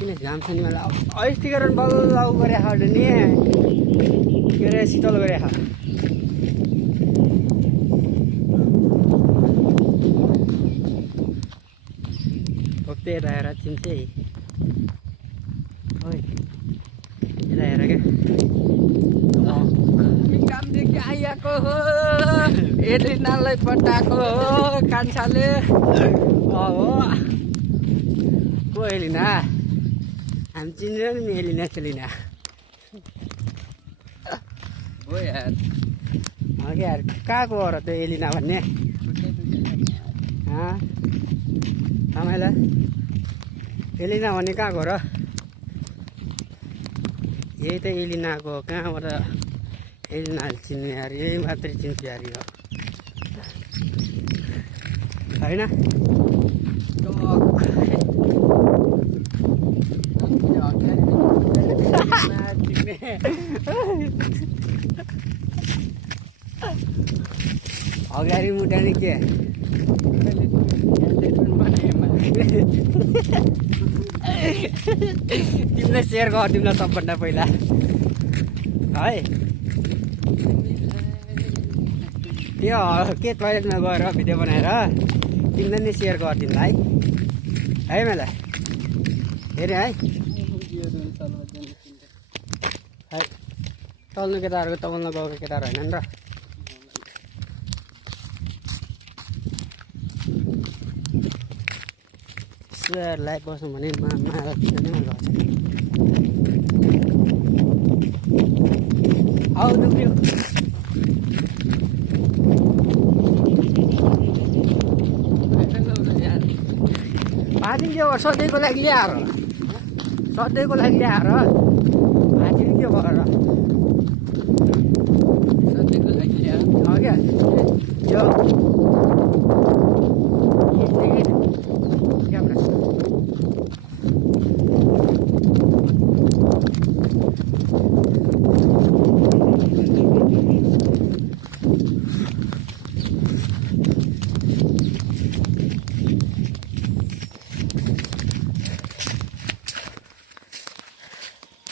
किन जाम छ नि मलाई अस्ति गरेर बल्ल गरे हाल्नु नि के अरे शीतल गरे हा ओके रायर चिन्थे ओइ रायर के कामदेखि आइएको हो एलिनालाई पटाएको हो कान्छाले हो को एलिना हामी चिनेर नि एलिना सेलिना हो यार अघि यार कहाँको हो र त्यो एलिना भन्ने तपाईँलाई एलिना भन्ने कहाँको हो र यही त एलिनाको कहाँबाट एलिना चिन्नु यार यही मात्रै चिन्छु यार यो होइन अगाडि मुटाने के तिमीलाई सेयर गर तिमीलाई सबभन्दा पहिला है त्यो के टोइलेटमा गएर भिडियो बनाएर तिमीलाई नै सेयर गर तिमीलाई है मलाई हेरे है चल्नु केटाहरूको तल्न गएको केटाहरू होइन नि र लाइभ बस्नु भने आऊ दुख्यो भाजी के सधैँको लागि ल्याएर सधैँको लागि ल्याएर भाजी के गरेर सधैँको लागि ल्याएर क्या यो